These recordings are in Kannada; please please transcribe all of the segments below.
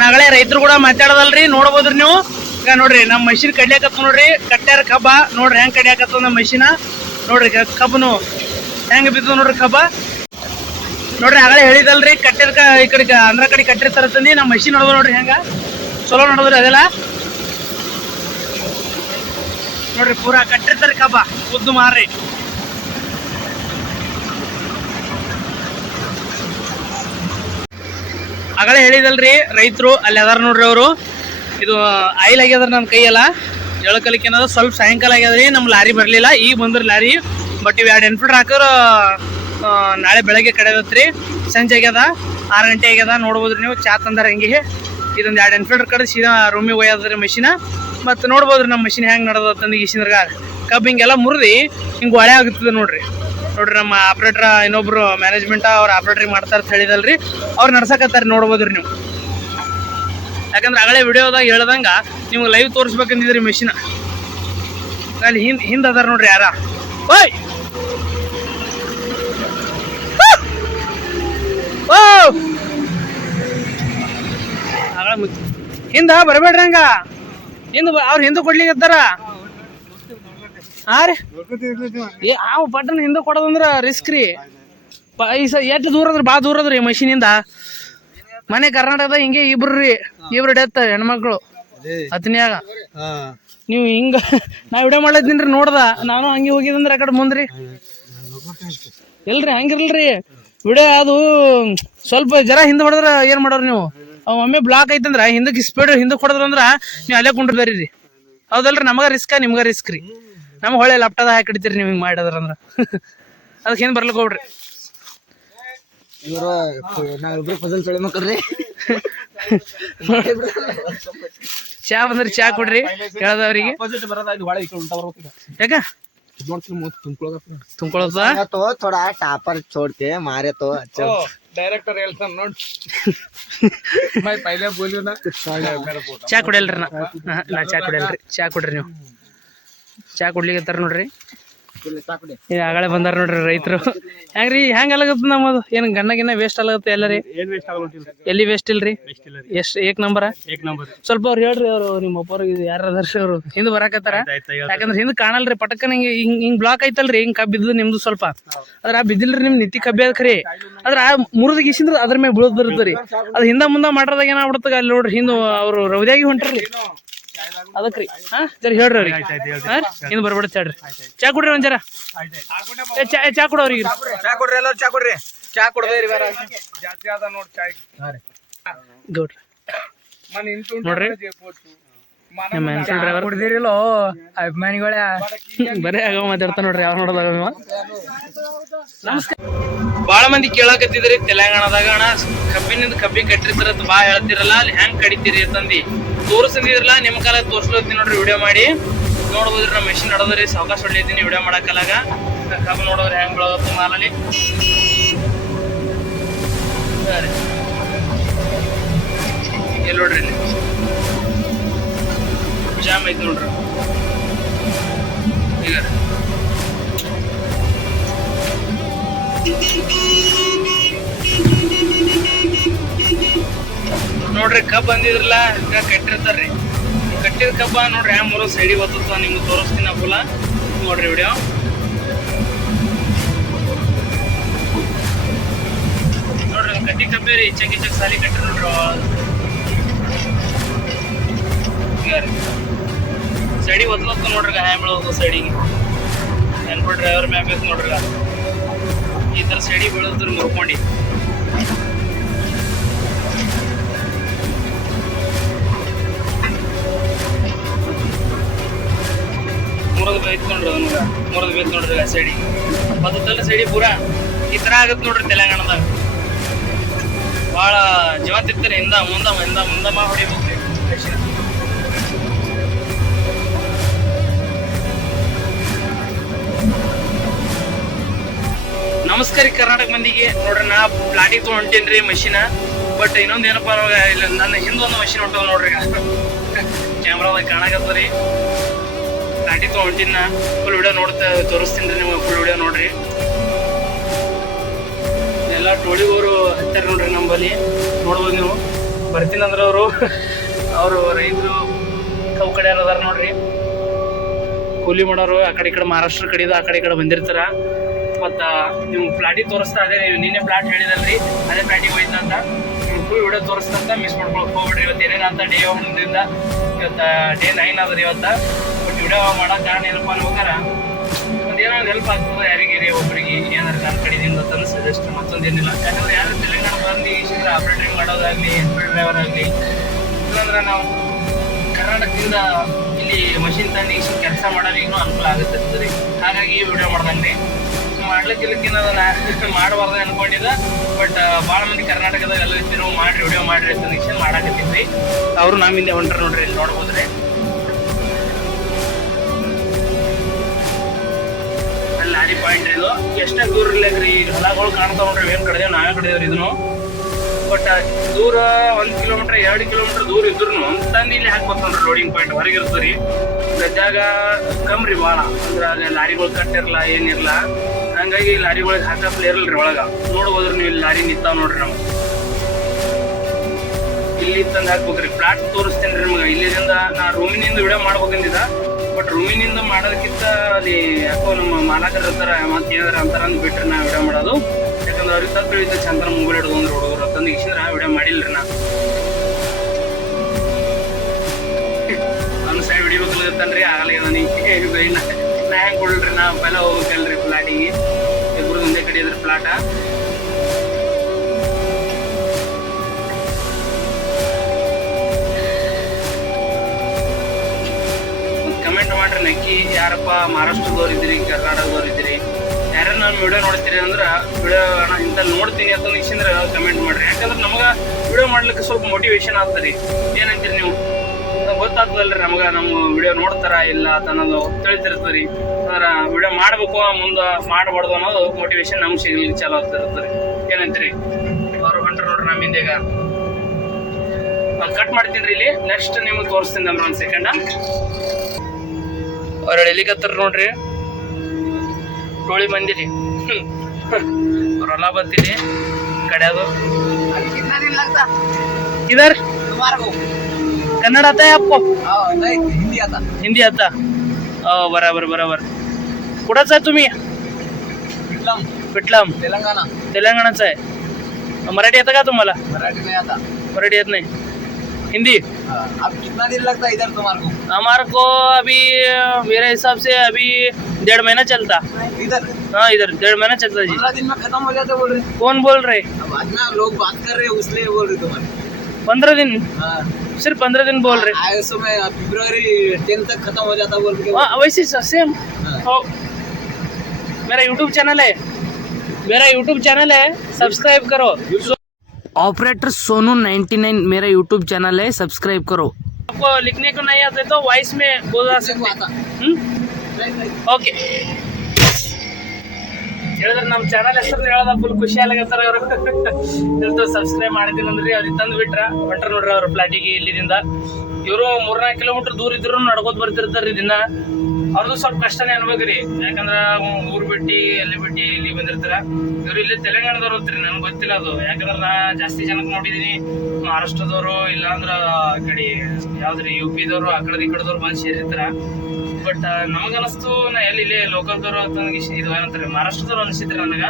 ನಾಗಳೆ ರೈತರು ಕೂಡ ಮಾತಾಡೋದಲ್ರಿ ನೋಡ್ಬೋದ್ರಿ ನೀವು. ಈಗ ನೋಡ್ರಿ ನಮ್ಮ ಮಷಿನ್ ಕಡ್ಲಿಯಾಕತ್ತ ನೋಡ್ರಿ, ಕಟ್ಟ್ಯಾರ ಕಬ್ಬ ನೋಡ್ರಿ ಹೆಂಗ್ ಕಡಿಯಾಕತ್ತ ನಮ್ಮ ಮಷಿನ ನೋಡ್ರಿ. ಕಬ್ಬನು ಹೆಂಗ್ ಬಿದ್ದು ನೋಡ್ರಿ ಕಬ್ಬ ನೋಡ್ರಿ. ಆಗಲೇ ಹೇಳಿದಲ್ರಿ ಕಟ್ಟಿರ್ಕ ಈ ಕಡೆ ಅಂದ್ರ ಕಡೆ ಕಟ್ಟಿರ್ತಾರ ತಂದಿ ನಮ್ಮ ಮಷಿನ್ ನೋಡೋದು ನೋಡ್ರಿ ಹೆಂಗ ಚಲೋ ನೋಡೋದ್ರಿ ಅದೆಲ್ಲ ನೋಡ್ರಿ. ಪೂರಾ ಕಟ್ಟಿರ್ತಾರ ಕಬ್ಬ ಉದ್ದು ಮಾರ್ರಿ. ಆಗಲೇ ಹೇಳಿದಲ್ರಿ ರೈತರು ಅಲ್ಲಿ ಅದಾರ ನೋಡ್ರಿ. ಅವರು ಇದು ಆಯಿಲ್ ಆಗ್ಯದ್ರ ನನ್ನ ಕೈಯೆಲ್ಲ ಎಳಕಲಿಕ್ಕೆ ಏನದ ಸ್ವಲ್ಪ ಸಾಯಂಕಾಲ ಆಗ್ಯದ್ರಿ. ನಮ್ಮ ಲಾರಿ ಬರಲಿಲ್ಲ, ಈಗ ಬಂದ್ರಿ ಲಾರಿ. ಬಟ್ ಇವು 2 ಎನ್ಫೀಲ್ಟರ್ ಹಾಕೋರು ನಾಳೆ ಬೆಳಗ್ಗೆ ಕಡೆದತ್ರಿ. ಸಂಜೆ ಆಗ್ಯದ 6 ಗಂಟೆ ಆಗ್ಯದ ನೋಡ್ಬೋದ್ರಿ ನೀವು. ಚಾ ತಂದಾರ ಹಿಂಗೆ ಇದೊಂದು 2 ಎನ್ಫೀಲ್ಟರ್ ಕಡೆ ಸೀದಾ ರೂಮಿಗೆ ಒಯ್ಯದ್ರಿ ಮಷಿನ. ಮತ್ತು ನೋಡ್ಬೋದ್ರಿ ನಮ್ಮ ಮಷಿನ್ ಹೆಂಗೆ ನಡೆದತ್ತಂದು ಈಸಿಂದ್ರಾಗ ಕಬ್ಬು ಹಿಂಗೆಲ್ಲ ಮುರಿದು ಹಿಂಗೆ ಒಳೆ ಆಗುತ್ತದೆ ನೋಡ್ರಿ. ನೋಡ್ರಿ ನಮ್ಮ ಆಪ್ರೇಟರ್ ಇನ್ನೊಬ್ರು ಮ್ಯಾನೇಜ್ಮೆಂಟ್ ಅವ್ರು ಆಪ್ರೇಟ್ರಿಗೆ ಮಾಡ್ತಾರ ಅಂತ ಹೇಳಿದಲ್ರಿ, ಅವ್ರು ನಡ್ಸಕತ್ತಾರೆ ನೋಡ್ಬೋದ್ರಿ ನೀವು. ಯಾಕಂದ್ರೆ ಆಗಲೇ ವಿಡಿಯೋದಾಗ ಹೇಳ್ದಂಗೆ ನಿಮ್ಗೆ ಲೈವ್ ತೋರಿಸ್ಬೇಕಂದಿದ್ರಿ ಮೆಷಿನ. ಅಲ್ಲಿ ಹಿಂದೆ ಅದಾರ ನೋಡ್ರಿ ಯಾರ. ಓಯ್ ಆಗಲೇ ಹಿಂದ ಬರಬೇಡ್ರಿ ಹಂಗ. ಅವ್ರು ಹಿಂದೆ ಕೊಡ್ಲಿಕ್ಕೆ ಹತ್ತಾರ. ಹಾಂ ರೀ, ಅವು ಪಟ್ಟಣ ಹಿಂದೆ ಕೊಡೋದಂದ್ರೆ ರಿಸ್ಕ್ ರೀ. ಎಷ್ಟು ದೂರ ಅದ್ರಿ? ಭಾಳ ದೂರ ಅದ್ರಿ ಮಷೀನಿಂದ. ಮನೆ ಕರ್ನಾಟಕದ ಹಿಂಗೆ ಇಬ್ರು ಡೆತ್ ಹೆಣ್ಮಕ್ಳು ಹತ್ತನ್ಯಾಗ. ನೀವು ಹಿಂಗ ನಾ ವಿಡಿಯೋ ಮಾಡ್ಲತ್ತೀನಿ ನೋಡ್ದ. ನಾನು ಹಂಗೆ ಹೋಗಿದಂದ್ರೆ ಆ ಕಡೆ ಮುಂದ್ರಿ ಇಲ್ರಿ, ಹಂಗಿರ್ಲ್ರಿ ವಿಡಿಯೋ. ಅದು ಸ್ವಲ್ಪ ಜರ ಹಿಂದೆ ಹೊಡೆದ್ರ ಏನು ಮಾಡೋರು ನೀವು? ಒಮ್ಮೆ ಬ್ಲಾಕ್ ಐತಂದ್ರ ಹಿಂದಕ್ಕೆ ಸ್ಪೀಡ್ ಹಿಂದಕ್ಕೆ ಹೊಡೆದ್ರಂದ್ರ ನೀವು ಅಲ್ಲೇ ಕುಂಡ್ರಿ ರೀ. ಹೌದಲ್ರಿ? ನಮಗ ರಿಸ್ಕ, ನಿಮ್ಗ ರಿಸ್ಕ್ ರೀ. ನಮ್ಗೆ ಹೊಳೆ ಲ್ಯಾಪ್ಟಾಪ್ ಹಾಕಿಡ್ತೀರಿ ನೀವು ಹಿಂಗೆ ಮಾಡಿದ್ರಂದ್ರ. ಅದಕ್ಕೆ ಹಿಂದೆ ಬರ್ಲಿಕ್ಕೆ ಹೋಗ್ರಿ. ಚಾ ಬಂದ್ರಿ ಚಾ ಕೊಡ್ರಿ ಕೇಳದವ್ರಿಗೆ. ಯಾಕ ತುಂಬ್ಕೊಳತ್ತ ಥೋಡಾ ಟಾಪರ್ छोड़ते मारे तो अच्छा ಡೈರೆಕ್ಟರ್ ಹೇಳ್ತಾನ ನೋಡಿ. ಚಾ ಕುಡಿಯಲ್ರಿ ನಾ ಚಾ ಕುಡಿಯಲ್ರಿ. ಚಾ ಕೊಡ್ರಿ ನೀವು. ಚಾ ಕೊಡ್ಲಿಕ್ಕೆ ನೋಡ್ರಿ. ಆಗಲೇ ಬಂದಾರ ನೋಡ್ರಿ ರೈತರು. ಹೆಂಗ್ರಿ ಹೆಂಗ್ ಅಲಾಗತ್ತ ನಮ್ಮದು? ಏನ್ ಗನ್ನ ವೇಸ್ಟ್ ಅಲಾಗತ್ತೆ ಎಲ್ಲ ರೀ? ಎಲ್ಲಿ ವೇಸ್ಟ್ ಇಲ್ರಿ? ಎಷ್ಟು ಏಕ್ ನಂಬರ್. ಸ್ವಲ್ಪ ಅವ್ರು ಹೇಳ್ರಿ, ಅವ್ರು ನಿಮ್ಮ ಅಪ್ಪವ್ರಿಗೆ ಯಾರು ಅದರ್ಶಿ ಅವ್ರು ಹಿಂದ್ ಬರಾಕತ್ತಾರ. ಯಾಕಂದ್ರೆ ಹಿಂದ್ ಕಾಣಲ್ರಿ ಪಟಕನ್ ಹಿಂಗ್ ಬ್ಲಾಕ್ ಐತಲ್ರಿ. ಹಿಂಗ್ ಕಬ್ಬ ಬಿದ್ದು ನಿಮ್ದು ಸ್ವಲ್ಪ ಅದ್ರ ಬಿದ್ದಿಲ್ರಿ. ನಿಮ್ ನಿತ್ತಿ ಕಬ್ಬಿ ಅದ ಖರಿ. ಅದ್ರ ಮುರಿದ ಗೀಸಿಂದ್ರ ಅದ್ರ ಮೇಲೆ ಬೀಳದ್ ಬರ್ತರಿ. ಅದು ಹಿಂದ ಮುಂದ ಮಾಡ್ರದಾಗ ಏನಾಗ್ಬಿಡ್ತಗ ಅಲ್ಲಿ ನೋಡ್ರಿ. ಹಿಂದ್ ಅವ್ರು ರೌದ್ಯಾಗಿ ಹೊಂಟ್ರಿ ಅದಕ್ರಿ. ಜರ ಹೇಳ್ರಿ ಅವ್ರಿಗೆ ಹಿಂದ್ ಬರ್ಬೇಡ. ಚಾಡ್ರಿ ಚಾ ಕುಡ್ರಿ ಒಂದ್ ಜರ. ಚಾ ಕೊಡೋರಿಗೆ ಚಾ ಕೊಡ್ರಿ, ಎಲ್ಲರೂ ಚಾ ಕೊಡ್ರಿ. ಚಾ ಕೊಡ್ರಿ ಗೌಡ್ರಿ ನೋಡ್ರಿ. ನಮ್ಮ ಮೆನ್ಸಲ್ ಡ್ರೈವರ್ ಕುಡ್ದಿರಿಲ್ಲೋ ಅಭಿಮಾನಿಗಳ ಬರೇ ಆಗ ಮಾತಾಡ್ತಾ ನೋಡ್ರಿ. ಯಾವ ನೋಡೋದಾಗ ನಮಸ್ಕಾರ. ಬಾಳ ಮಂದಿ ಕೇಳಕತ್ತಿದ್ರಿ ತೆಲಂಗಾಣದಾಗ ಅಣ್ಣ ಕಬ್ಬಿ ಕಟ್ಟಿರ್ತಾರ ಬಾಳ ಹೇಳ್ತಿರಲ್ಲ, ಅಲ್ಲಿ ಹೆಂಗ್ ಕಡಿತೀರಿ ಅಂತಂದಿ ತೋರಿಸಿದ್ರಲ್ಲ. ನಿಮ್ ಕಾಲ ತೋರ್ಸ್ಲತ್ತೀನಿ ನೋಡ್ರಿ ವಿಡಿಯೋ ಮಾಡಿ. ನೋಡ್ಬೋದ್ರಿ ನಮ್ಮ ಮೆಷಿನ್ ನಡೋದ್ರಿ. ಸಾವಕಾಶ ಹೊಡ್ಲಿದ್ದೀನಿ ವಿಡಿಯೋ ಮಾಡಕ್ಕಲಾಗ. ಕಬ್ಬು ನೋಡೋದ್ರಿ ಹೆಂಗ್ ಬೆಳೋದು ಮಾಲಲ್ಲಿ. ಎಲ್ಲಿ ನೋಡ್ರಿ ಇಲ್ಲಿ ಜಾಮ್ ಐತಿ ನೋಡ್ರಿ. ಈಗ ನೋಡ್ರಿ ಕಬ್ಬ್ ಬಂದಿದ್ರಲ್ಲ ಈಗ ಕಟ್ಟಿರ್ತಾರ್ರಿ. ಕಟ್ಟಿದ ಕಬ್ಬ ನೋಡ್ರಿ ಹ್ಯಾಂಗ ಮೂರು ಸೈಡಿಗೆ ಬರ್ತದ. ನಿಮ್ಗೆ ತೋರಿಸ್ತೀನಿ ಫುಲ್ಲ ನೋಡ್ರಿ ವಿಡಿಯೋ. ನೋಡ್ರಿ ಕಟ್ಟಿ ಕಬ್ಬಿ ರೀ. ಚಕ್ ಸಾಲಿ ಕಟ್ಟಿ ನೋಡ್ರಿ. ಸೈಡಿಗೆ ಒತ್ತಲತ್ತ ನೋಡ್ರಿ ಹ್ಯಾಂಗ್ ಬೀಳೋದು ಸೈಡಿಗೆ. ಏನ್ಬಿಟ್ಟು ಡ್ರೈವರ್ ಮ್ಯಾಪ್ ಬೇಕು ನೋಡ್ರಿ. ಈ ಥರ ಸೈಡಿಗೆ ಬೀಳೋದ್ರಿ ಮುರ್ಕೊಂಡು. ಮುರಿದು ಬೇಯ್ತು ನೋಡ್ರಿ. ಅದನ್ನ ಮುರಿದು ಬೇಯ್ತು ನೋಡ್ರಿ ಸೈಡಿಗೆ. ಬರ್ತಲ್ಲ ಸೈಡಿ ಪೂರಾ ಈ ಥರ ಆಗತ್ತೆ ನೋಡ್ರಿ ತೆಲಂಗಾಣದಾಗ. ಭಾಳ ಜೀವಂತ ಇರ್ತಾರೆ. ಹಿಂದ ಮುಂದ ಹೊಡಿಬೇಕ್ರಿ. ನಮಸ್ಕಾರ ಕರ್ನಾಟಕ ಮಂದಿಗೆ. ನೋಡ್ರಿ ನಾ ಪ್ಲಾಟಿಗೆ ತೊಗೊಂಡೇನ್ರಿ ಮಷಿನ. ಬಟ್ ಇನ್ನೊಂದು ಏನಪ್ಪ ಇಲ್ಲ, ನನ್ನ ಹಿಂದೊಂದು ಮಷಿನ್ ಹೊಂಟವ ನೋಡ್ರಿ. ಕ್ಯಾಮ್ರಾದಾಗ ಕಾಣಕತ್ತರಿ. ಪ್ಲಾಟಿಗೆ ತೊಗೊಂಡಿನ ಫುಲ್ ವಿಡಿಯೋ ತೋರಿಸ್ತೀನಿ ರೀ ನಿಮ್ಗೆ. ಫುಲ್ ವಿಡಿಯೋ ನೋಡ್ರಿ. ಎಲ್ಲ ಟೋಳಿಗೋರು ಹತ್ತಾರ ನೋಡ್ರಿ ನಂಬಲ್ಲಿ. ನೋಡ್ಬೋದು ನೀವು. ಬರ್ತೀನಂದ್ರೆ ಅವರು ರೈತರು ಕವು ಕಡೆ ಅದಾರ ನೋಡ್ರಿ, ಕೂಲಿ ಮಾಡೋರು. ಆ ಕಡೆ ಈ ಕಡೆ ಮಹಾರಾಷ್ಟ್ರ ಕಡೆದು ಆ ಕಡೆ ಈ ಕಡೆ ಬಂದಿರ್ತಾರ. ಮತ್ತು ನೀವು ಪ್ಲಾಟಿಗೆ ತೋರಿಸ್ತಾ ಅದೇ ನೀವು ನಿನ್ನೆ ಪ್ಲಾಟ್ ಹೇಳಿದಲ್ರಿ, ಅದೇ ಪ್ಲಾಟಿಗೆ ಹೋಯ್ತು ಅಂತ ನಿಮ್ಗೆ ಫುಲ್ ವಿಡಿಯೋ ತೋರಿಸ್ತಂತ ಮಿಸ್ ಮಾಡ್ಕೊಳಕ್ಕೆ ಹೋಗ್ಬಿಡ್ರಿ. ಇವತ್ತು ಏನೇನಂತ ಡೇ 1ದಿಂದ ಇವತ್ತು ಡೇ 9 ಆದ್ರಿ ಇವತ್ತು. ಬಟ್ ವಿಡಿಯೋ ಮಾಡೋಕೆ ಕಾರಣ ಏನಪ್ಪ ಅನ್ಬೇಕಾರೆ ಒಂದೇನೋ ಹೆಲ್ಪ್ ಆಗ್ತದೆ ಯಾರಿಗೇರಿ ಒಬ್ಬರಿಗೆ ಏನಾರು ನನ್ನ ಕಡೆಯಿಂದ ತಂದು ಸಜೆಸ್ಟ್ ಮತ್ತೊಂದೇನಿಲ್ಲ. ಯಾಕಂದ್ರೆ ಯಾರು ತೆಲಂಗಾಣ ಬಂದು ಇಷ್ಟಿದ್ರೆ ಆಪ್ರೇಟಿಂಗ್ ಮಾಡೋದಾಗಲಿ, ಸ್ಪೀಡ್ ಡ್ರೈವರ್ ಆಗಲಿ, ಇಲ್ಲಾಂದ್ರೆ ನಾವು ಕರ್ನಾಟಕದಿಂದ ಇಲ್ಲಿ ಮಷಿನ್ ತಂದು ಇಷ್ಟು ಕೆಲಸ ಮಾಡೋರಿಗೂ ಅನುಕೂಲ ಆಗುತ್ತೆ ರೀ. ಹಾಗಾಗಿ ವಿಡಿಯೋ ಮಾಡ್ದಂಗೆ ಮಾಡ್ಲಿಕ್ಕಿಲ್ಲಕ್ಕಿನ್ನ ಮಾಡಬಾರ್ದು ಅನ್ಕೊಂಡಿಲ್ಲ. ಬಟ್ ಭಾಳ ಮಂದಿ ಕರ್ನಾಟಕದಾಗ ಎಲ್ಲ ಇರ್ತೀರೋ ಮಾಡಿರಿ ವಿಡಿಯೋ ಮಾಡಿರಿ ಅಂತ ಮಾಡಾಕತ್ತೀವಿ. ಅವರು ನಮ್ಮಿಂದ ಹೊಂಟ್ರ ನೋಡ್ರಿ, ಇಲ್ಲಿ ನೋಡ್ಬೋದ್ರಿ. ಅಲ್ಲಿ ಲಾರಿ ಪಾಯಿಂಟ್ ಇದು ಎಷ್ಟೇ ದೂರ ಇರ್ಲಾಕ್ರಿ. ಈಗ ಹೊಲಗಳು ಕಾಣ್ತಾವ ನೋಡ್ರಿ, ಏನು ಕಡೆದೇವು ನಾವೇ ಕಡೆದೇವ್ರಿ ಇದನ್ನು. ಬಟ್ ದೂರ 1 ಕಿಲೋಮೀಟರ್ 2 ಕಿಲೋಮೀಟರ್ ದೂರ ಇದ್ರು ತಂದು ಇಲ್ಲಿ ಹಾಕ್ಬೇಕು ನೋಡ್ರಿ. ಲೋಡಿಂಗ್ ಪಾಯಿಂಟ್ ಹೊರಗೆ ಇರ್ತದೆ ರೀ. ಜಾಗ ಕಮ್ರಿ ಭಾಳ, ಅಂದ್ರೆ ಅಲ್ಲಿ ಲಾರಿಗಳು ಕಟ್ಟಿರಲ್ಲ ಏನಿರಲ್ಲ. ಹಂಗಾಗಿ ಲಾರಿಗಳಿಗೆ ಹಾಕಪ್ಲೆ ಇರಲ್ರಿ ಒಳಗೆ. ನೋಡ್ಬೋದ್ರಿ ನೀವು, ಇಲ್ಲಿ ಲಾರಿ ನಿಂತಾವ ನೋಡ್ರಿ. ನಾವು ಇಲ್ಲಿ ತಂದು ಹಾಕ್ಬೇಕ್ರಿ. ಪ್ಲಾಟ್ ತೋರಿಸ್ತೇನೆ ರೀ ನಿಮ್ಗೆ. ಇಲ್ಲಿಂದ ನಾ ರೂಮಿನಿಂದ ವಿಡಿಯೋ ಮಾಡ್ಬೇಕಂದಿದ್ದ. ಬಟ್ ರೂಮಿನಿಂದ ಮಾಡೋದಕ್ಕಿಂತ ಅಲ್ಲಿ ಯಾಕೋ ನಮ್ಮ ಮಾಲಕರು ಇರ್ತಾರೆ ಮತ್ತೆ ಏನಾರ ಅಂತಾರ ಅಂದ್ ಬಿಟ್ರಿ ನಾ ವಿಡಿಯೋ ಮಾಡೋದು. ಯಾಕಂದ್ರೆ ಅವ್ರಿಗೆ ತಪ್ಪು ಹೇಳಿದ್ದೆ ಚಂದ್ರ ಮೊಬೈಲ್ ಹಿಡಿದು ಅಂದ್ರೆ ಹುಡುಗರು ತಂದು ಇಷ್ಟಿದ್ರೆ ವಿಡಿಯೋ ಮಾಡಿಲ್ರಿ. ನಾನು ಸೈಡ್ ಹಿಡಿಬೇಕಲ್ಗತ್ತನ್ರಿ, ಆಗಲ್ಲ ನನಗೆ ನಾ ಹೆಂಗೆ ಕೊಡ್ರಿ. ನಾ ಪೈಲ ಹೋಗ್ಬೇಕಲ್ರಿ ಪ್ಲಾಟಿಗೆ. ಇಬ್ರು ಒಂದೇ ಕಡೆ ಇದ್ರಿ ಪ್ಲಾಟ. ಕಮೆಂಟ್ ಮಾಡ್ರಿ ನಕ್ಕಿ, ಯಾರಪ್ಪ ಮಹಾರಾಷ್ಟ್ರದವ್ರು ಇದ್ದೀರಿ, ಕರ್ನಾಟಕದವ್ರು ಇದ್ದೀರಿ, ಯಾರು ನಾನು ವಿಡಿಯೋ ನೋಡ್ತೀರಿ ಅಂದ್ರೆ ವಿಡಿಯೋ ನಾನು ಇಂಥಲ್ಲಿ ನೋಡ್ತೀನಿ ಅಂತ ಇಷ್ಟಿಂದ್ರೆ ಕಮೆಂಟ್ ಮಾಡ್ರಿ. ಯಾಕಂದ್ರೆ ನಮಗೆ ವಿಡಿಯೋ ಮಾಡ್ಲಿಕ್ಕೆ ಸ್ವಲ್ಪ ಮೋಟಿವೇಶನ್ ಆಗ್ತದೆ. ಏನಂತೀರಿ ನೀವು? ಗೊತ್ತಾಗ್ತದಲ್ರಿ ನಮ್ಗೆ ನಮ್ಮ ವಿಡಿಯೋ ನೋಡ್ತಾರ ಇಲ್ಲ ಅಂತ ಅನ್ನೋದು ತಿಳಿತಿರ್ತದೆ ರೀ. ಅಂದ್ರೆ ವಿಡಿಯೋ ಮಾಡ್ಬೇಕು ಮುಂದೆ ಮಾಡಬಾರ್ದು ಅನ್ನೋದು ಮೋಟಿವೇಶನ್ ನಮ್ಗೆ ಸಿಗ್ಲಿಕ್ಕೆ ಚಾಲು ಆಗ್ತಿರ್ತದೆ. ಏನಂತೀರಿ? ಅವ್ರು ಹೊಂಟ್ರ ನೋಡ್ರಿ ನಮ್ಮಿಂದ. ಈಗ ಕಟ್ ಮಾಡ್ತೀನಿ ರೀ. ಇಲ್ಲಿ ನೆಕ್ಸ್ಟ್ ನಿಮ್ಗೆ ತೋರಿಸ್ತೀನಿ ನಮ್ಗೆ 1 ಸೆಕೆಂಡ. ಅವ್ರು ಎಲ್ಲಿಕತ್ತಾರ ನೋಡ್ರಿ, ಟೋಳಿ ಬಂದಿರಿ. ಅವ್ರ ಹೊಲ ಬರ್ತೀರಿ ಕಡೆ ಅದು इधर कन्नड़ आता है आपको? नहीं, हिंदी आता. हिंदी आता. बराबर बराबर. कुठंच आहे तुम्ही? पिटलम. पिटलम तेलंगाना. तेलंगणाचं आहे. मराठी येतं का तुम्हाला? मराठी नहीं आता. मराठी येत नहीं. हिंदी? अब कितना दिन लगता है इधर तुम्हारे को? हमारे को अभी मेरे हिसाब से अभी 1.5 महीना चलता. इधर? हाँ इधर 1.5 महीना चलता जी. 15 दिन में खत्म हो जाते बोल रहे. कौन बोल रहे? अब आज ना लोग बात कर रहे उसलिए बोल रहे तुम्हारे. 15 दिन? सिर्फ 15 दिन बोल रहे. आयुष में फरवरी 10 तक खत्म हो जाता बोल रहे. वैसे सेम. मेरा यूट्यूब चैनल है, सब्सक्राइब करो. ऑपरेटर सोनू 99 मेरा यूट्यूब चैनल है, सब्सक्राइब करो. आपको लिखने को नहीं आते तो वॉइस में बोला सकते. ओके. ಹೇಳಿದ್ರೆ ನಮ್ಮ ಚಾನಲ್ ಹೆಸರು ಹೇಳೋದ ಫುಲ್ ಖುಷಿ ಆಗ್ಲತ್ತಾರ ಅವರು. ಇರ್ತ ಸಬ್ಸ್ಕ್ರೈಬ್ ಮಾಡಿದ್ದೀನಿ ಅಂದ್ರೆ ಅವ್ರಿಗೆ ತಂದು ಬಿಟ್ರ ಹೊಂಟ್ರ ನೋಡ್ರಿ ಅವ್ರ ಪ್ಲಾಟಿಗೆ. ಇಲ್ಲಿದಿಂದ ಇವರು 3-4 ಕಿಲೋಮೀಟರ್ ದೂರ ಇದ್ರು ನಡ್ಕೋತ ಬರ್ತಿರ್ತಾರ್ರಿ ದಿನ. ಅವ್ರದ್ದು ಸ್ವಲ್ಪ ಕಷ್ಟನೇ ಅನ್ಬೇಕ್ರಿ. ಯಾಕಂದ್ರ ಊರ್ ಬಿಟ್ಟು ಎಲ್ಲಿ ಬಿಟ್ಟು ಇಲ್ಲಿ ಬಂದಿರ್ತಾರ. ಇವ್ರು ಇಲ್ಲಿ ತೆಲಂಗಾಣದವ್ರು ಹೋಗ್ತೀರಿ, ನನ್ಗೆ ಗೊತ್ತಿಲ್ಲ ಅದು. ಯಾಕಂದ್ರೆ ನಾ ಜಾಸ್ತಿ ಜನಕ್ಕೆ ನೋಡಿದೀನಿ ಮಹಾರಾಷ್ಟ್ರದವರು, ಇಲ್ಲಾಂದ್ರ ಆ ಕಡೆ ಯಾವ್ದ್ರಿ UP ದವರು, ಆ ಕಡೆ ಈ ಕಡೆದವ್ರು ಬಂದು ಸೇರಿರ್ತಾರ. ಬಟ್ ನಮಗನಿಸ್ತು ನಾ ಇಲ್ಲೇ ಲೋಕಲ್ದವ್ರು ಅಂತ ಇದು ಏನಂತಾರೆ ಮಹಾರಾಷ್ಟ್ರದವ್ರು ಅನಿಸಿದ್ರಿ ನನಗೆ.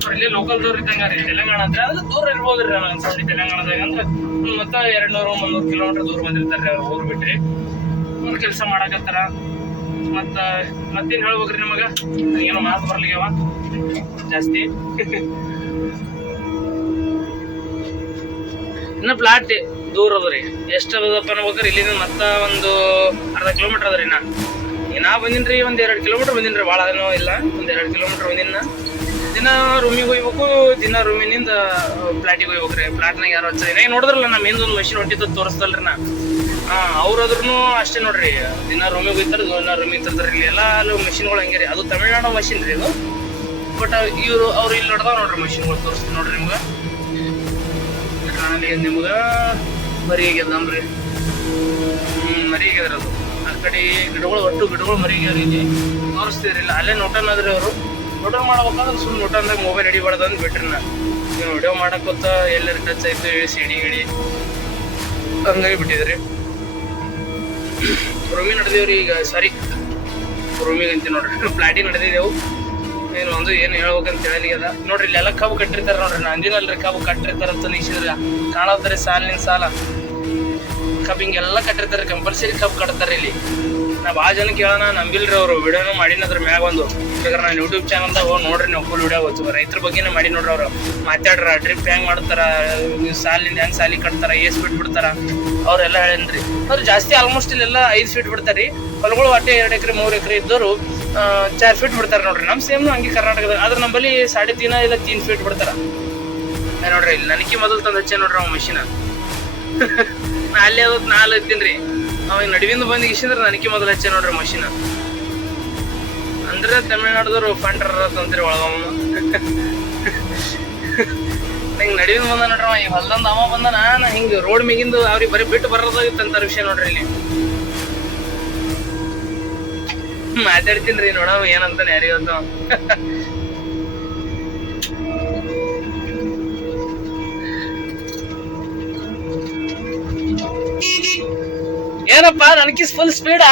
ಅವ್ರು ಇಲ್ಲೇ ಲೋಕಲ್ದವ್ರು ಇದ್ದಂಗ ರೀ. ತೆಲಂಗಾಣ ಅಂದ್ರೆ ಅಂದ್ರೆ ದೂರ ಇರ್ಬೋದ್ರಿ ನಾನು ಅನ್ಸಲ್ಲಿ. ತೆಲಂಗಾಣದಾಗ ಅಂದ್ರೆ ಮತ್ತೆ 200-300 ಕಿಲೋಮೀಟರ್ ದೂರ ಬಂದಿರ್ತಾರ್ರಿ ಅವ್ರು ಊರು ಬಿಟ್ರಿ. ಊರು ಕೆಲಸ ಮಾಡಕತ್ತಾರ. ಮತ್ತೇನು ಹೇಳ್ಬೇಕ್ರಿ ನಿಮಗೆ? ಏನೋ ಮಾತು ಬರ್ಲಿಗ್ಯಾವ ಜಾಸ್ತಿ. ಇನ್ನು ಪ್ಲಾಟ್ ದೂರ ಅದ್ರಿ. ಎಷ್ಟು ಅದಪ್ಪ ಅನ್ಬೇಕಾರೆ ಇಲ್ಲಿಂದ ಮತ್ತೆ ಒಂದು ಅರ್ಧ ಕಿಲೋಮೀಟರ್ ಅದ್ರಿ. ನಾ ಬಂದಿನ್ರಿ, 1-2 ಕಿಲೋಮೀಟರ್ ಬಂದಿನ್ರಿ. ಭಾಳ ಏನೋ ಇಲ್ಲ, 1-2 ಕಿಲೋಮೀಟರ್ ಬಂದಿನ. ದಿನ ರೂಮಿಗೆ ಹೋಗ್ಬೇಕು, ದಿನ ರೂಮಿನಿಂದ ಪ್ಲಾಟಿಗೆ ಹೋಗ್ಬೇಕ್ರಿ. ಪ್ಲಾಟ್ನಾಗ ಯಾರು ಹಚ್ಚ ನೋಡಿದ್ರಲ್ಲ ನಮ್ಮ ಹಿಂದೊಂದು ಮಷಿನ್ ಹೊಂಟಿದ್ದು ತೋರಿಸ್ತಲ್ರಿ ನಾ. ಅವ್ರಾದ್ರೂ ಅಷ್ಟೇ ನೋಡ್ರಿ, ದಿನ ರೂಮಿಗೆ ಹೋಗ್ತಾರೆ, ದಿನ ರೂಮಿಗೆ ತರ್ತಾರೆ. ಇಲ್ಲಿ ಎಲ್ಲ ಅಲ್ಲಿ ಮಷಿನ್ಗಳು ಹಂಗೆ ರೀ. ಅದು ತಮಿಳ್ನಾಡು ಮಷಿನ್ ರೀ ಇದು. ಬಟ್ ಅವ್ರು ಇಲ್ಲಿ ನೋಡ್ದಾವ ನೋಡ್ರಿ ಮಷಿನ್ಗಳು ತೋರಿಸ್ತೀನಿ ನೋಡ್ರಿ ನಿಮ್ಗೆ. ನಿಮ್ಗೆ ಮರಿ ಆಗ್ಯದಮ್ರಿ. ಮರಿ ಆಗ್ಯದ್ರಿ ಅದು. ಆ ಕಡೆ ಗಿಡಗಳು ಒಟ್ಟು ಗಿಡಗಳು ಮರಿ ಆಗ್ಯಾರ. ಇಲ್ಲಿ ತೋರಿಸ್ತೀರಿ ಇಲ್ಲ ಅಲ್ಲೇ ನೋಟನ್ ಅದ್ರಿ. ಅವರು ನೋಟನ್ ಮಾಡ್ಬೇಕಾದ್ರೆ ಸುಮ್ಮನೆ ನೋಟನ್ದಾಗ ಮೊಬೈಲ್ ಹಿಡಿಬಾರ್ದು ಅಂದ್ ಬಿಟ್ರಿ. ನಾ ನೀವು ವಿಡಿಯೋ ಮಾಡಕ್ ಗೊತ್ತಾ ಎಲ್ಲರ ಟಚ್ ಆಯ್ತು ಇಳಿಸಿ ಹಿಡಿ ಹಂಗಾಗಿ ಬಿಟ್ಟಿದ್ರಿ. ರೂಮಿಗೆ ನಡೆದೇವ್ರಿ ಈಗ, ಸಾರಿ ರೂಮಿಗೆ ಅಂತೀವಿ ನೋಡ್ರಿ, ಫ್ಲಾಟಿಗೆ ನಡೆದಿದ್ದೆವು. ಏನು ಒಂದು ಏನು ಹೇಳ್ಬೇಕಂತ ಹೇಳಿದ ನೋಡ್ರಿ. ಇಲ್ಲೆಲ್ಲ ಕಬ್ಬು ಕಟ್ಟಿರ್ತಾರೆ ನೋಡ್ರಿ, ನಂದಿನಲ್ರಿ ಕಬ್ಬು ಕಟ್ಟಿರ್ತಾರ ಅಂತ ನಿಲ್ಸಿದ್ರ ಕಾಣತ್ತಾರೆ ಸಾಲಿನ ಸಾಲ ಕಬ್ಬು ಹಿಂಗೆಲ್ಲ ಕಟ್ಟಿರ್ತಾರೆ. ಕಂಪಲ್ಸರಿ ಕಬ್ಬು ಕಟ್ತಾರೆ ಇಲ್ಲಿ. ನಾ ಭಾಳ ಜನ ಕೇಳೋಣ ನಂಬಿಲ್ರಿ ಅವರು. ವಿಡಿಯೋನು ಮಾಡಿನದ್ರ ಮ್ಯಾಗ ಒಂದು ಬೇಕಾದ್ರೆ ನಾನು ಯೂಟ್ಯೂಬ್ ಚಾನಲ್ದಾಗ ಹೋಗಿ ನೋಡ್ರಿ ನೀವು ಫುಲ್ ವಿಡಿಯೋ ಹೋಗ್ತೀವಿ. ರೈತರ ಬಗ್ಗೆನೇ ಮಾಡಿ ನೋಡ್ರಿ. ಅವರು ಮಾತಾಡ್ರ ಡ್ರಿಪ್ ಹೆಂಗೆ ಮಾಡ್ತಾರ, ಸಾಲಿನಿಂದ ಹೆಂಗೆ ಸಾಲಿ ಕಟ್ತಾರ, ಏಸ್ ಫೀಟ್ ಬಿಡ್ತಾರ ಅವರೆಲ್ಲ ಹೇಳೇನ್ರಿ. ಅವ್ರು ಜಾಸ್ತಿ ಆಲ್ಮೋಸ್ಟ್ ಇಲ್ಲೆಲ್ಲ 5 ಫೀಟ್ ಬಿಡ್ತಾರೆ ರೀ. ಹೊಲಗಳು ಒಟ್ಟೆ 2 ಎಕರೆ 3 ಎಕರೆ ಇದ್ದವರು 4 ಫೀಟ್ ಬಿಡ್ತಾರೆ ನೋಡ್ರಿ. ನಮ್ಮ ಸೇಮ್ ಹಂಗೆ ಕರ್ನಾಟಕದಾಗ. ಆದ್ರೆ ನಮ್ಮಲ್ಲಿ 3.5 ಇಲ್ಲ 3 ಫೀಟ್ ಬಿಡ್ತಾರ ನೋಡ್ರಿ. ಇಲ್ಲಿ ನನಗೆ ಮೊದಲು ತಂದು ಹಚ್ಚೆ ನೋಡ್ರಿ ಅವ ಮಷೀನ. ನಾ ಅಲ್ಲೇ ಅದಕ್ಕೆ 4 ಇದ್ದೀನಿ ರೀ. ಅವಾಗ ನಡುವಿಂದ ಬಂದು ಇಸಿದ್ರೆ ನನಗೆ ಮೊದಲು ಹಚ್ಚೆ ನೋಡ್ರಿ ಮಷೀನ. ಅಂದ್ರೆ ತಮಿಳ್ನಾಡ್ದವ್ರು ಫಂಡ್ರ ತಂತ್ರಿ ಒಳಗಮ್ಮ. ನಂಗೆ ನಡುವಿಂದ ಬಂದ ನೋಡ್ರಿ ಅವ. ಈ ಹೊಲ್ದಂದ ಅವ ಬಂದನ, ನಾ ಹಿಂಗೆ ರೋಡ್ ಮೇಗಿಂದು ಅವ್ರಿಗೆ ಬರೀ ಬಿಟ್ಟು ಬರೋದಾಗಿತ್ತಂತ ವಿಷಯ ನೋಡ್ರಿ. ಇಲ್ಲಿ ಮಾತಾಡ್ತೀನಿ ನೋಡವ ಏನಂತಾನೆ ಯಾರಿಗಂತ. ಏನಪ್ಪಾ ನನಗೆ ಫುಲ್ ಸ್ಪೀಡಾ?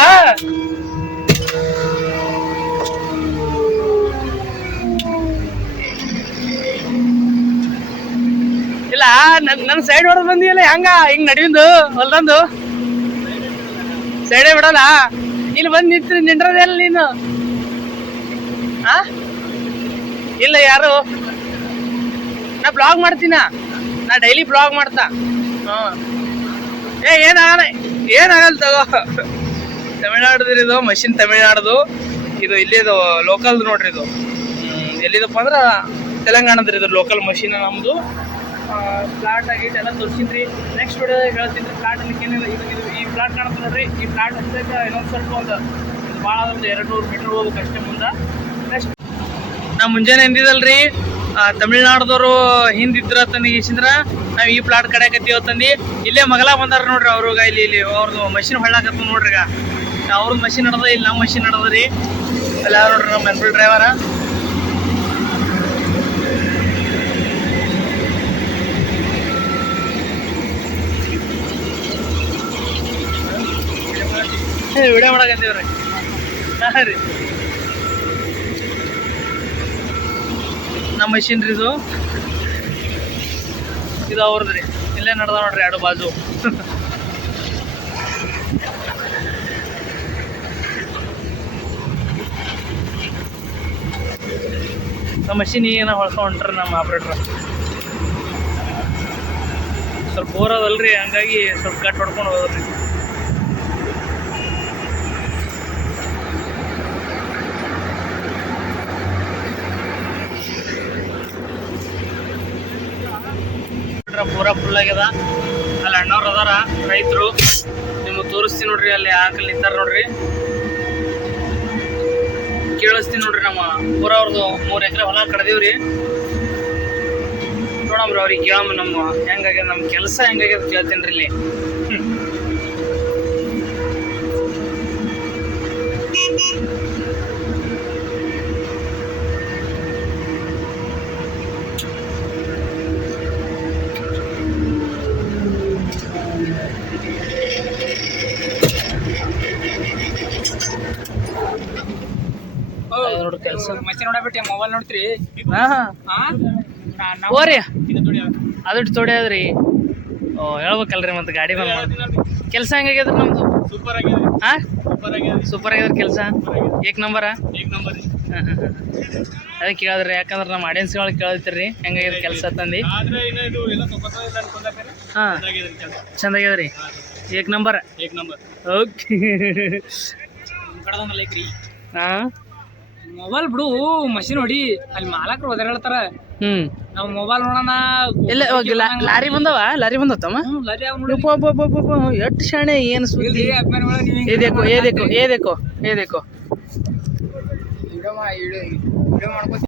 ಇಲ್ಲ ನನ್ ಸೈಡ್ ಹೊಡೆದ್ ಬಂದಿಯಲ್ಲ, ಹೆಂಗ ಹಿಂಗ್ ನಡುವಿಂದು ಹೊಲ್ದಂದು ಸೈಡೇ ಬಿಡಲ್ಲ. ಇಲ್ಲಿ ಬಂದು ನಿಂದ್ರದೆಲ್ಲ ನೀನು? ಇಲ್ಲ ಯಾರು, ನಾ ಬ್ಲಾಗ್ ಮಾಡ್ತೀನ, ನಾ ಡೈಲಿ ಬ್ಲಾಗ್ ಮಾಡ್ತಾ. ಏನಾಗಲ್ಲ ತಗೋ. ತಮಿಳ್ನಾಡ್ದು ಇದು ಮಷಿನ್, ತಮಿಳ್ನಾಡ್ದು ಇದು. ಇಲ್ಲಿದು ಲೋಕಲ್ದು ನೋಡ್ರಿ. ಇದು ಎಲ್ಲಿದಪ್ಪ ಅಂದ್ರ ತೆಲಂಗಾಣದ್ರಿ. ಇದು ಲೋಕಲ್ ಮಷೀನ್ ನಮ್ದು. ಫ್ಲಾಟ್ ಆಗೈತೆ ಎಲ್ಲ ತೋರಿಸಿದ್ರಿ. ನೆಕ್ಸ್ಟ್ ವಿಡಿಯೋ ಹೇಳ್ತೀನಿ ರೀ. ಫ್ಲಾಟ್ ಅನ್ನಕ್ಕೆ ಏನಿಲ್ಲ. ಇದು ಈ ಫ್ಲಾಟ್ ಕಾಣುತ್ತೆ ನೋಡ್ರಿ. ಈ ಫ್ಲಾಟ್ ಹಚ್ಚಕ್ಕೆ ಇನ್ನೊಂದು ಸ್ವಲ್ಪ ಒಂದು ಇದು ಭಾಳ ಅಂದ್ರೆ 200 ಮೀಟ್ರ್ ಹೋಗ್ಬೇಕು ಅಷ್ಟೇ ಮುಂದೆ. ನೆಕ್ಸ್ಟ್ ನಾ ಮುಂಜಾನೆ ಎಂದಿದಲ್ರಿ, ತಮಿಳ್ನಾಡ್ದವ್ರು ಹಿಂದಿದ್ರ ತಂದಿಸಿದ್ರ ನಾವು ಈ ಪ್ಲಾಟ್ ಕಡೆಕತ್ತೀವಿ ತಂದು. ಇಲ್ಲೇ ಮಗಲ ಬಂದಾರ ನೋಡ್ರಿ ಅವ್ರಿಗೆ. ಇಲ್ಲಿ ಅವ್ರದ್ದು ಮಷಿನ್ ಹೊಳ್ಳಾಕತ್ತ ನೋಡ್ರಿ. ಈಗ ಅವ್ರದ್ದು ಮಷಿನ್ ನಡ್ದ, ಇಲ್ಲಿ ನಮ್ಮ ಮಷಿನ್ ನಡ್ದರಿ. ಅಲ್ಲಿ ಯಾರು ನೋಡ್ರಿ ನಮ್ಮ ಮೆನ್ಫುಲ್ ಡ್ರೈವರ. ವಿಡಿಯೋ ಮಾಡಕತ್ತೀವ್ರಿ. ಹಾಂ ರೀ, ನಮ್ಮ ಮಷಿನ್ ರೀ ಇದು. ಇದು ಅವ್ರದ್ದು ರೀ. ಇಲ್ಲೇ ನಡ್ದ ನೋಡ್ರಿ 2 ಬಾಜು. ನಮ್ಮ ಮಷಿನ್ ಏನೋ ಹೊಳ್ಕೊಂಡು ಹೊಂಟ್ರಿ ನಮ್ಮ ಆಪ್ರೇಟ್ರ್. ಸ್ವಲ್ಪ ಬೋರ್ ಅದಲ್ರಿ, ಹಂಗಾಗಿ ಸ್ವಲ್ಪ ಕಟ್ ಹೊಡ್ಕೊಂಡು ಹೋದ್ರಿ. ಪೂರಾ ಫುಲ್ ಆಗ್ಯದ. ಅಲ್ಲಿ ಅಣ್ಣವ್ರು ಅದಾರ ರೈತರು, ನಿಮಗೆ ತೋರಿಸ್ತೀನಿ ನೋಡ್ರಿ. ಅಲ್ಲಿ ಆಕಲ್ ನಿಂತಾರ ನೋಡ್ರಿ, ಕೇಳಿಸ್ತೀನಿ ನೋಡ್ರಿ. ನಮ್ಮ ಪೂರಾ ಅವ್ರದ್ದು 3 ಎಕರೆ ಹೊಲ ಕಡ್ದೀವ್ರಿ. ನೋಡಮ್ರಿ ಅವ್ರಿಗೆ ಕೇಳಮ್ಮ ನಮ್ಮ ಹೆಂಗಾಗ್ಯದ, ನಮ್ಮ ಕೆಲಸ ಹೆಂಗಾಗ್ಯದ ಕೇಳ್ತೀನಿ ರೀ ಇಲ್ಲಿ. ನೋಡ್ರಿ ಕೆಲಸ. ಮಷೀನ್ ನೋಡಬಿಟ್ಟು ಮೊಬೈಲ್ ನೋಡ್ತೀರಿ? ಓರಿ ಅದಿಟ್ಟು ತೊಡಿಯೋದ್ರಿ. ಹೇಳ್ಬೇಕಲ್ರಿ ಮತ್ತೆ ಗಾಡಿ ಮೇಲೆ ಕೆಲಸ ಹೆಂಗಾಗ್ಯದ್ರಿ ನಮ್ದು? ಸೂಪರ್ ಆಗಿದೆ. ಸೂಪರ್ ಆಗ್ಯದ್ರಿ ಕೆಲಸ. ಏಕ್ ನಂಬರ. ಅದಕ್ಕೆ ಕೇಳಿದ್ರಿ, ಯಾಕಂದ್ರೆ ನಮ್ಮ ಆಡಿಯನ್ಸ್ಗಳಿಗೆ ಕೇಳತ್ತೀರಿ ಹೆಂಗಾಗ್ಯದ ಕೆಲಸ ತಂದು. ಹಾಂ ಚಂದಾಗ್ಯದ್ರಿ. ಏಕ್ ನಂಬರ್. ಓಕೆ. ಹಾಂ ಮೊಬೈಲ್ ಬಿಡು, ಮಷೀನ್ ಹೊಡಿ. ಅಲ್ಲಿ ಮಾಲಕರು ಒದರ ಹೇಳ್ತಾರ. ನಾವು ಮೊಬೈಲ್ ನೋಡೋಣ. ಎಲ್ಲ ಲಾರಿ ಬಂದವ, ಲಾರಿ ಬಂದತ್ತಮ್ಮ. ಎಷ್ಟು ಶಾಣೆ, ಏನು ಸುದ್ದಿ. ಏದೇಕೋ